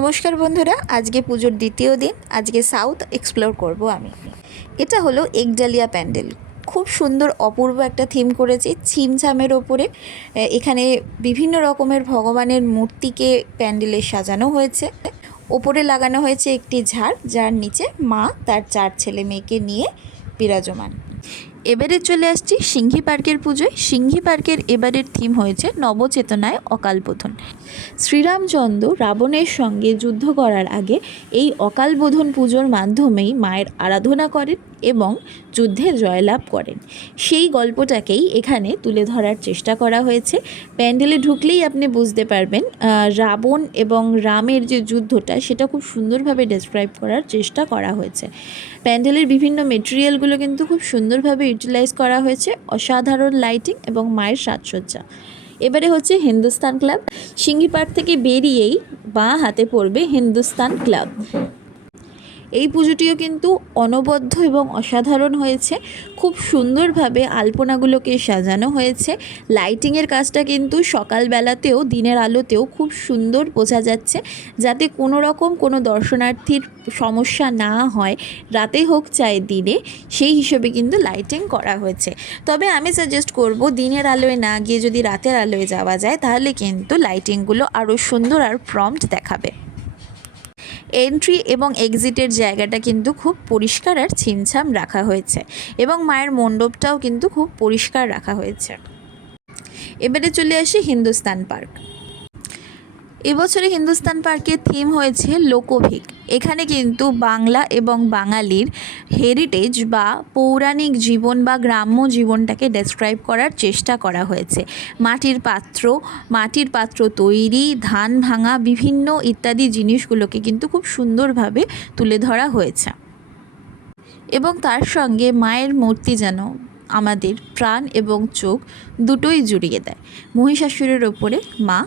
নমস্কার বন্ধুরা, আজকে পুজোর দ্বিতীয় দিন। আজকে সাউথ এক্সপ্লোর করব আমি। এটা হলো একডালিয়া প্যান্ডেল। খুব সুন্দর অপূর্ব একটা থিম করেছি ছিমছামের ওপরে। এখানে বিভিন্ন রকমের ভগবানের মূর্তিকে প্যান্ডেলে সাজানো হয়েছে। ওপরে লাগানো হয়েছে একটি ঝাড়, যার নিচে মা তার 4 ছেলে মেয়েকে নিয়ে বিরাজমান। এবারে চলে আসছি সিংহী পার্কের পুজোয়। সিংহী পার্কের এবারের থিম হয়েছে নবচেতনায় অকালবোধন। শ্রীরামচন্দ্র রাবণের সঙ্গে যুদ্ধ করার আগে এই অকালবোধন পুজোর মাধ্যমেই মায়ের আরাধনা করেন এবং যুদ্ধে জয়লাভ করেন। সেই গল্পটাকেই এখানে তুলে ধরার চেষ্টা করা হয়েছে। প্যান্ডেলে ঢুকলেই আপনি বুঝতে পারবেন রাবণ এবং রামের যে যুদ্ধটা, সেটা খুব সুন্দরভাবে ডেসক্রাইব করার চেষ্টা করা হয়েছে। প্যান্ডেলের বিভিন্ন মেটেরিয়ালগুলো কিন্তু খুব সুন্দরভাবে ইউটিলাইজ করা হয়েছে। অসাধারণ লাইটিং এবং মায়ের সাজসজ্জা। এবারে হচ্ছে হিন্দুস্তান ক্লাব। সিংহী পার্ক থেকে বেরিয়েই বাঁ হাতে পড়বে হিন্দুস্তান ক্লাব। এই পুজোটিও কিন্তু অনবদ্য এবং অসাধারণ হয়েছে। খুব সুন্দরভাবে আলপনাগুলোকে সাজানো হয়েছে। লাইটিংয়ের কাজটা কিন্তু সকালবেলাতেও দিনের আলোতেও খুব সুন্দর বোঝা যাচ্ছে, যাতে কোনো রকম কোনো দর্শনার্থীর সমস্যা না হয়, রাতে হোক চাই দিনে, সেই হিসেবে কিন্তু লাইটিং করা হয়েছে। তবে আমি সাজেস্ট করব দিনের আলোয় না গিয়ে যদি রাতের আলোয় যাওয়া যায়, তাহলে কিন্তু লাইটিংগুলো আরও সুন্দর আর প্রম্পট দেখাবে। এন্ট্রি এবং এক্সিটের জায়গাটা কিন্তু খুব পরিষ্কার আর ছিমছাম রাখা হয়েছে এবং মায়ের মণ্ডপটাও কিন্তু খুব পরিষ্কার রাখা হয়েছে। এবারে চলে আসি হিন্দুস্তান পার্ক। এবছরে হিন্দুস্তান পার্কের থিম হয়েছে লোকভিক। এখানে কিন্তু বাংলা এবং বাঙালির হেরিটেজ বা পৌরাণিক জীবন বা গ্রাম্য জীবনটাকে ডেসক্রাইব করার চেষ্টা করা হয়েছে। মাটির পাত্র তৈরি, ধান ভাঙা, বিভিন্ন ইত্যাদি জিনিসগুলোকে কিন্তু খুব সুন্দরভাবে তুলে ধরা হয়েছে এবং তার সঙ্গে মায়ের মূর্তি যেন আমাদের প্রাণ এবং চোখ দুটোই জুড়িয়ে দেয়। মহিষাসুরের ওপরে মা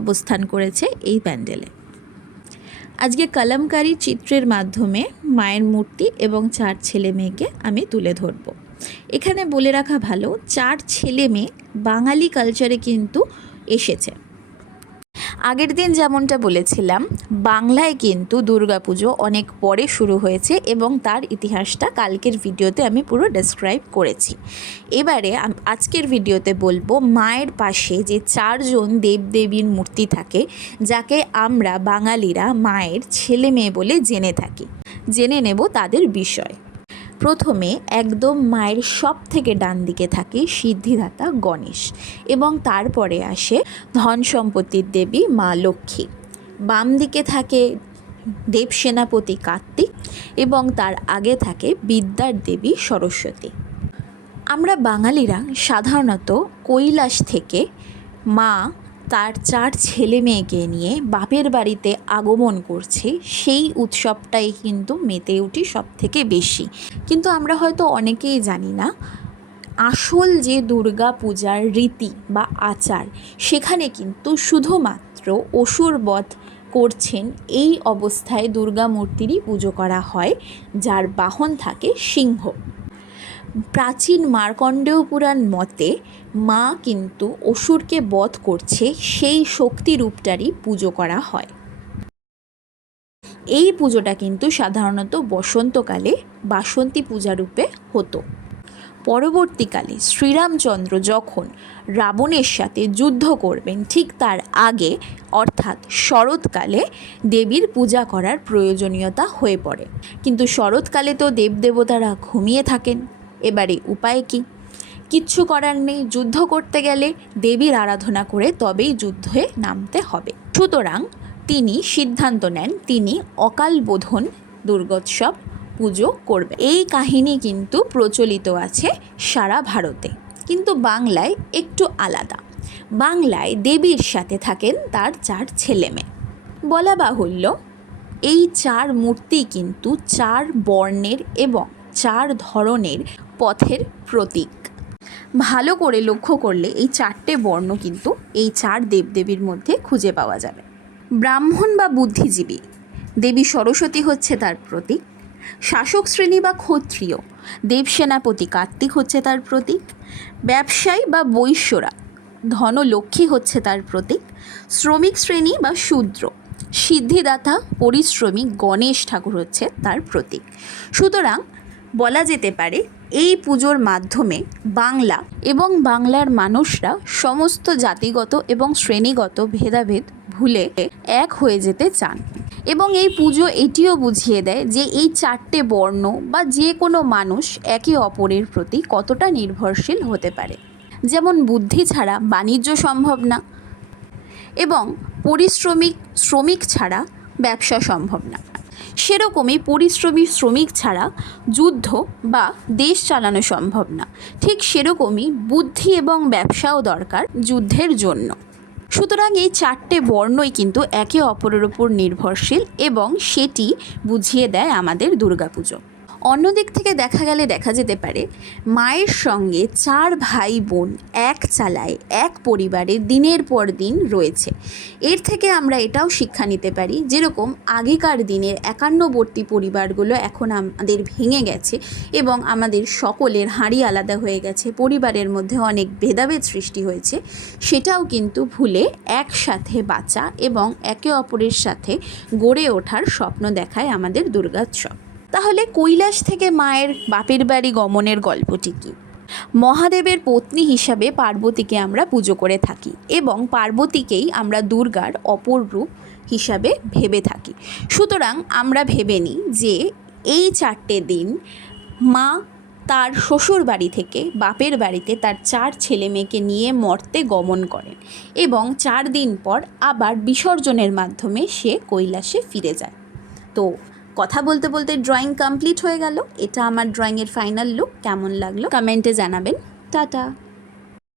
অবস্থান করেছে এই প্যান্ডেলে। আজকে কলমকারী চিত্রের মাধ্যমে মায়ের মূর্তি এবং 4 ছেলে মেয়েকে আমি তুলে ধরব। এখানে বলে রাখা ভালো, 4 ছেলে মেয়ে বাঙালি কালচারে কিন্তু এসেছে। আগের দিন যেমনটা বলেছিলাম, বাংলায় কিন্তু দুর্গাপুজো অনেক পরে শুরু হয়েছে এবং তার ইতিহাসটা কালকের ভিডিওতে আমি পুরো ডেসক্রাইব করেছি। এবারে আজকের ভিডিওতে বলবো মায়ের পাশে যে 4 জন দেবদেবীর মূর্তি থাকে, যাকে আমরা বাঙালিরা মায়ের ছেলে মেয়ে বলে জেনে থাকি। জেনে নেব তাদের বিষয়। প্রথমে একদম মায়ের সব থেকে ডান দিকে থাকে সিদ্ধিদাতা গণেশ এবং তারপরে আসে ধন সম্পত্তির দেবী মা লক্ষ্মী। বাম দিকে থাকে দেব সেনাপতি কার্তিক এবং তার আগে থাকে বিদ্যার দেবী সরস্বতী। আমরা বাঙালিরা সাধারণত কৈলাস থেকে মা তার 4 ছেলে মেয়েকে নিয়ে বাপের বাড়িতে আগমন করছে, সেই উৎসবটাই কিন্তু মেতে উঠি সব থেকে বেশি। কিন্তু আমরা হয়তো অনেকেই জানি না, আসল যে দুর্গা পূজার রীতি বা আচার, সেখানে কিন্তু শুধুমাত্র অসুর বধ করছেন এই অবস্থায় দুর্গা মূর্তিরই পুজো করা হয়, যার বাহন থাকে সিংহ। প্রাচীন মার্কণ্ডেয় পুরাণ মতে মা কিন্তু অসুরকে বধ করছে, সেই শক্তি রূপটারই পুজো করা হয়। এই পুজোটা কিন্তু সাধারণত বসন্তকালে বাসন্তী পূজা রূপে হতো। পরবর্তীকালে শ্রীরামচন্দ্র যখন রাবণের সাথে যুদ্ধ করবেন, ঠিক তার আগে অর্থাৎ শরৎকালে দেবীর পূজা করার প্রয়োজনীয়তা হয়ে পড়ে। কিন্তু শরৎকালে তো দেবদেবতারা ঘুমিয়ে থাকেন। এবারে উপায় কি? কিচ্ছু করার নেই, যুদ্ধ করতে গেলে দেবীর আরাধনা করে তবেই যুদ্ধে নামতে হবে। সুতরাং তিনি সিদ্ধান্ত নেন তিনি অকালবোধন দুর্গোৎসব পুজো করবে। এই কাহিনী কিন্তু প্রচলিত আছে সারা ভারতে, কিন্তু বাংলায় একটু আলাদা। বাংলায় দেবীর সাথে থাকেন তার 4 ছেলে মেয়ে। বলা বাহুল্য, এই 4 মূর্তি কিন্তু 4 বর্ণের এবং 4 ধরনের পথের প্রতীক। ভালো করে লক্ষ্য করলে এই 4টে বর্ণ কিন্তু এই 4 দেবদেবীর মধ্যে খুঁজে পাওয়া যাবে। ব্রাহ্মণ বা বুদ্ধিজীবী দেবী সরস্বতী হচ্ছে তার প্রতীক। শাসক শ্রেণী বা ক্ষত্রিয় দেবসেনাপতি কার্তিক হচ্ছে তার প্রতীক। ব্যবসায়ী বা বৈশ্যরা ধনলক্ষ্মী হচ্ছে তার প্রতীক। শ্রমিক শ্রেণী বা শূদ্র সিদ্ধিদাতা পরিশ্রমী গণেশ ঠাকুর হচ্ছে তার প্রতীক। সুতরাং বলা যেতে পারে এই পুজোর মাধ্যমে বাংলা এবং বাংলার মানুষরা সমস্ত জাতিগত এবং শ্রেণীগত ভেদাভেদ ভুলে এক হয়ে যেতে চান। এবং এই পুজো এটিও বুঝিয়ে দেয় যে এই চারটে বর্ণ বা যে কোনো মানুষ একে অপরের প্রতি কতটা নির্ভরশীল হতে পারে। যেমন বুদ্ধি ছাড়া বাণিজ্য সম্ভব না, এবং শ্রমিক ছাড়া ব্যবসা সম্ভব না, সেরকমই পরিশ্রমী শ্রমিক ছাড়া যুদ্ধ বা দেশ চালানো সম্ভব না। ঠিক সেরকমই বুদ্ধি এবং ব্যবসাও দরকার যুদ্ধের জন্য। সুতরাং এই চারটে বর্ণই কিন্তু একে অপরের উপর নির্ভরশীল, এবং সেটি বুঝিয়ে দেয় আমাদের দুর্গাপুজো। অন্যদিক থেকে দেখা যেতে পারে মায়ের সঙ্গে চার ভাই বোন এক চালায় এক পরিবারে দিনের পর দিন রয়েছে। এর থেকে আমরা এটাও শিক্ষা নিতে পারি, যেরকম আগেকার দিনের একান্নবর্তী পরিবারগুলো এখন আমাদের ভেঙে গেছে এবং আমাদের সকলের হাঁড়ি আলাদা হয়ে গেছে, পরিবারের মধ্যে অনেক ভেদাভেদ সৃষ্টি হয়েছে, সেটাও কিন্তু ভুলে একসাথে বাঁচা এবং একে অপরের সাথে গড়ে ওঠার স্বপ্ন দেখায় আমাদের দুর্গোৎসব। তাহলে কৈলাস থেকে মায়ের বাপের বাড়ি গমনের গল্পটি কী? মহাদেবের পত্নী হিসাবে পার্বতীকে আমরা পুজো করে থাকি এবং পার্বতীকেই আমরা দুর্গার অপর রূপ হিসাবে ভেবে থাকি। সুতরাং আমরা ভেবে নিই যে এই চারটে দিন মা তার শ্বশুর বাড়ি থেকে বাপের বাড়িতে তার 4 ছেলে মেয়েকে নিয়ে মর্তে গমন করেন এবং 4 দিন পর আবার বিসর্জনের মাধ্যমে সে কৈলাসে ফিরে যায়। তো কথা বলতে বলতে ড্রয়িং কমপ্লিট হয়ে গেল। এটা আমার ড্রয়িংয়ের ফাইনাল লুক। কেমন লাগলো কমেন্টে জানাবেন। টাটা।